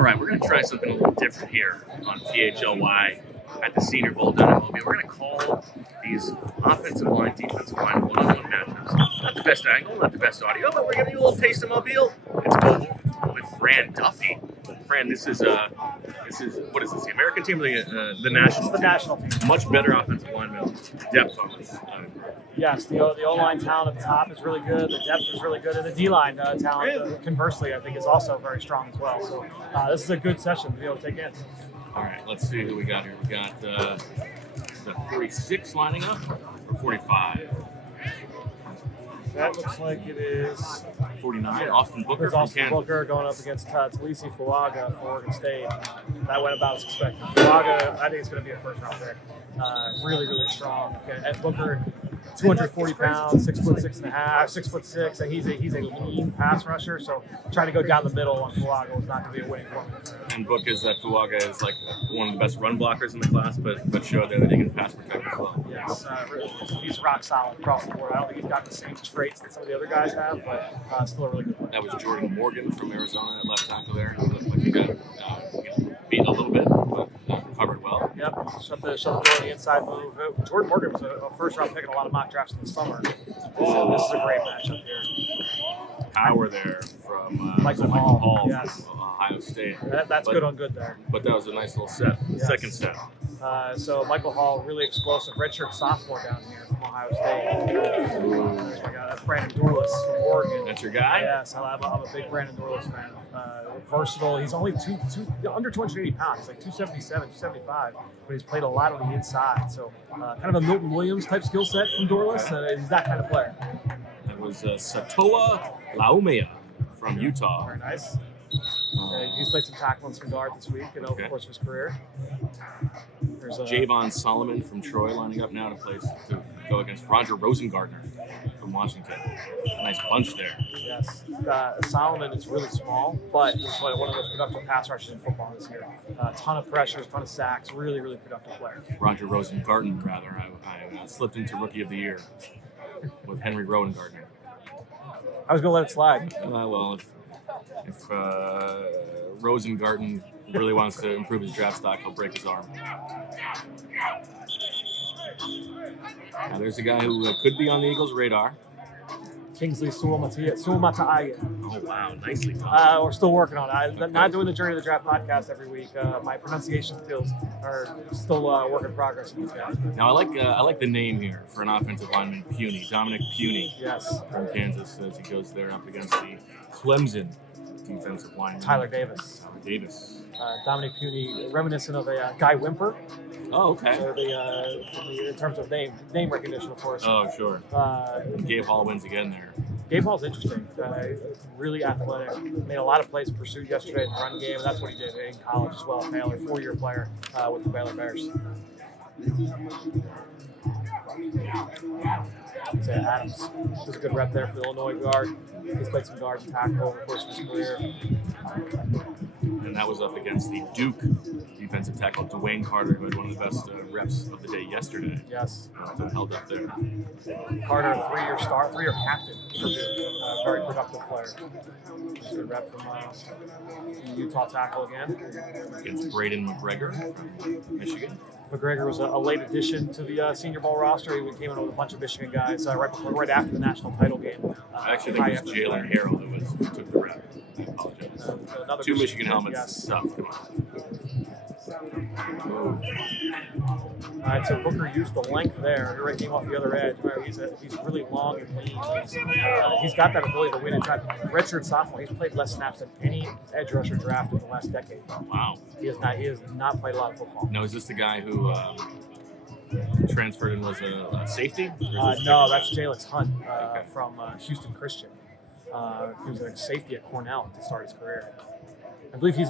All right, we're going to try something a little different here on PHLY at the Senior Bowl down in Mobile. We're going to call these offensive line, defensive line one-on-one matchups. Not the best angle, not the best audio, but we're giving you a little taste of Mobile. It's Wulf with Fran Duffy. Fran, this is what is this? The American team or the national team? The national team. Much better offensive linemen, depth on this. Yes, the O-line talent at the top is really good. The depth is really good, and the D-line talent, conversely, I think, is also very strong as well. So this is a good session to be able to take in. All right, let's see who we got here. We got the 46 lining up or 45. That looks like it is 49. Austin Booker There's from Austin Kansas. Booker going up against Taliese Fuaga for Oregon State. That went about as expected. Fuaga, I think it's going to be a first-round pick. Really, really strong. At Booker, 240 pounds, 6'6.5", 6'6", and he's a lean pass rusher. So trying to go down the middle on Fuaga was not going to be a winning formula. And book is that Fuaga is like one of the best run blockers in the class, but showed that he can pass protect as well. Yes, he's rock solid across the board. I don't think he's got the same traits that some of the other guys have, but still a really good player. That was Jordan Morgan from Arizona at left tackle there. He looked like he got beat a little bit, but recovered well. Yep, shut the door on the inside move. Jordan Morgan was a first-round pick in a lot of mock drafts in the summer. This is a great matchup here. Power there from Michael Hall. Yes. From Ohio State. That's good on good there. But that was a nice little set, Yes. second set. So Michael Hall, really explosive, redshirt sophomore down here from Ohio State. That's Brandon Dorless from Oregon. That's your guy? Yes, I'm a big Brandon Dorless fan. Versatile. He's only under 280 pounds. He's like 277, 275, but he's played a lot on the inside. So kind of a Milton Williams type skill set from Dorless. He's that kind of player. That was Satoa Laumea from Utah. Very nice. He's played some tackle and some guard this week, over the course of his career. There's Javon Solomon from Troy lining up now to go against Roger Rosengartner from Washington. Nice bunch there. Yes. Solomon is really small, but he's one of the most productive pass rushers in football this year. A ton of pressures, ton of sacks, really, really productive player. Roger Rosengarten, rather. I slipped into Rookie of the Year with Henry Rowengartner. I was going to let it slide. Well, if Rosengarten really wants to improve his draft stock, he'll break his arm. Now there's a guy who could be on the Eagles' radar. Kingsley Suamataia. Oh, wow. Nicely done. We're still working on it. I'm not doing the Journey of the Draft podcast every week. My pronunciation skills are still work in progress with these guys. Now, I like the name here for an offensive lineman, Puny. Dominic Puny. Yes. From Kansas as he goes there up against the Clemson defensive lineman. Tyler Davis. Dominic Puny, reminiscent of a Guy Wimper. Oh, okay. So in terms of name recognition, of course. Oh, sure. Gabe Hall wins again there. Gabe Hall's interesting. Really athletic. Made a lot of plays in pursuit yesterday in the run game, and that's what he did in college as well. Baylor, 4-year player with the Baylor Bears. Adams. There's a good rep there for the Illinois guard. He's played some guard and tackle over the course of his career. And that was up against the Duke defensive tackle, Dwayne Carter, who had one of the best reps of the day yesterday. Yes. Held up there. Carter, a 3-year captain for Duke. Very productive player. Good rep from Utah tackle again. Against Braden McGregor from Michigan. McGregor was a late addition to the Senior Bowl roster. He came in with a bunch of Michigan guys right after the national title game. I actually think it was Jalen Harrell who took the rep. I apologize. Two Michigan helmets. Yes. Tough. Come on. All right, so Booker used the length there. He right came off the other edge. He's really long and lean. He's got that ability to win inside. Redshirt sophomore. He's played less snaps than any edge rusher drafted in the last decade. Wow. He has not played a lot of football. Now, is this the guy who transferred and was a safety? No, that's Jalen Hunt from Houston Christian. He was a safety at Cornell to start his career. I believe he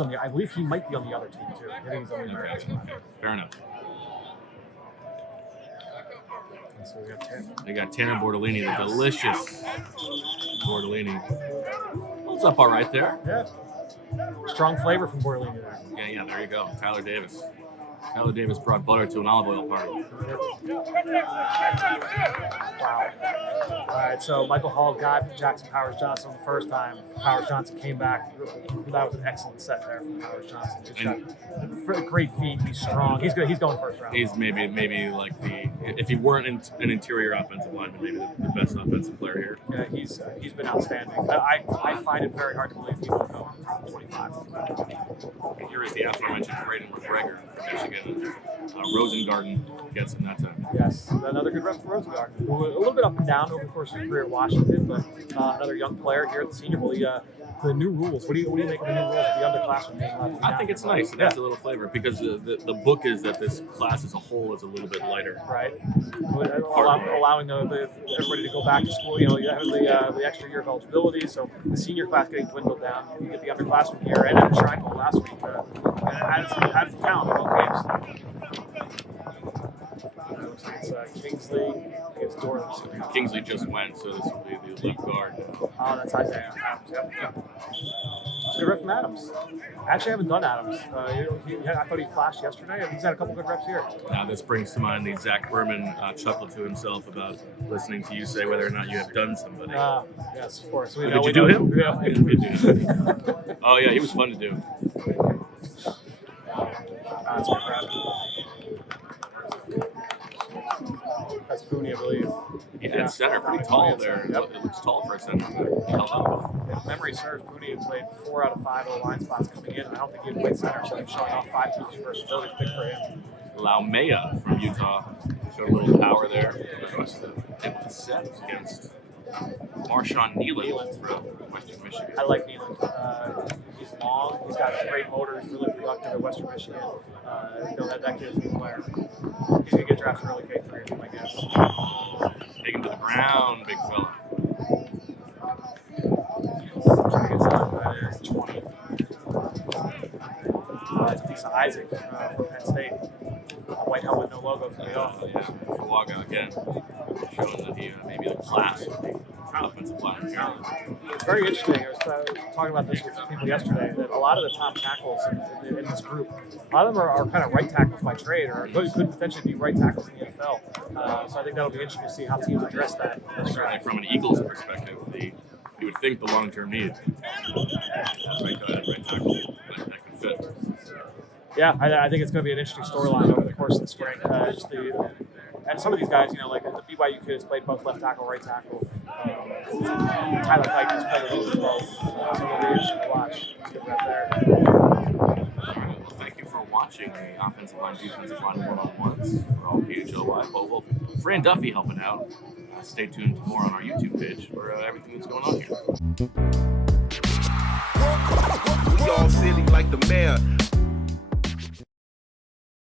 might be on the other team too. I think he's on the other team. Fair enough. So we got Tanner. They got Tanner Bortolini, the delicious Bortolini. Holds up all right there. Yeah. Strong flavor from Bortolini there. Yeah, there you go. Tyler Davis. Tyler Davis brought butter to an olive oil party. Wow. All right, so Michael Hall got Jackson Powers Johnson the first time. Powers Johnson came back. That was an excellent set there from Powers Johnson. Just got great feet. He's strong. He's good. He's going first round. He's maybe like if he weren't an interior offensive lineman, maybe the best offensive player here. Yeah, he's been outstanding. I find it very hard to believe he will go 25. Here is the aforementioned Braden McGregor from Michigan. Rosengarten gets him that time. Yes, another good rep for Rosengarten. A little bit up and down over the course of his career at Washington, but another young player here at the Senior Bowl. The new rules. What do you make of the new rules with the underclassmen being left? I think it's nice. It adds a little flavor because the book is that this class as a whole is a little bit lighter. Right. Allowing everybody to go back to school. You have the extra year of eligibility, so the senior class getting dwindled down. You get the underclassmen here and at the Shrine Bowl last week. How does it count in both games? It's Kingsley against Dorrance. Kingsley just went, so this will be the left guard. Oh, that's Isaiah Adams. Yep. It's a good rep from Adams. I actually haven't done Adams. I thought he flashed yesterday, and he's had a couple good reps here. Now, this brings to mind the Zach Berman chuckle to himself about listening to you say whether or not you have done somebody. Yes, of course. Did you do him? Yeah. Oh, yeah, he was fun to do. That's a good rep. That's Booney, I believe. Yeah, and center, pretty tall there. Yep. It looks tall for a center. If memory serves, Booney had played 4 out of 5 O-line spots coming in. I don't think he had played center, so he's showing off 5 teams first. Really pick for him. Laumea from Utah showed a little power there. Able to set against Marshawn Neeland from Western Michigan. I like Neeland. He's long. He's got great motor. He's really productive at Western Michigan. That kid is a good player. He's going to get drafted early K3, I guess. Take him to the ground, big fella. That is 20. That's Taliese Isaac from Penn State. White helmet, no logo for the off. Yeah, Fuaga again, showing that he may be the class of the offensive line in Maryland. It's very interesting. I was talking about this with some people yesterday, that a lot of the top tackles in this group, a lot of them are kind of right tackles by trade, or could potentially be right tackles in the NFL. So I think that'll be interesting to see how teams address that. Certainly from an Eagles perspective, you would think the long-term need. Right tackle that can fit. Yeah, I think it's going to be an interesting storyline over the course of the spring. And some of these guys, like the BYU kid has played both left tackle, right tackle. Tyler Pike has played a little bit both. So it'll be interesting to watch. Let's get right there. All right, well, thank you for watching the offensive line, defensive line one-on-ones for all PHLY. Well, Fran Duffy helping out. Stay tuned for more on our YouTube page for everything that's going on here. We all silly like the mayor.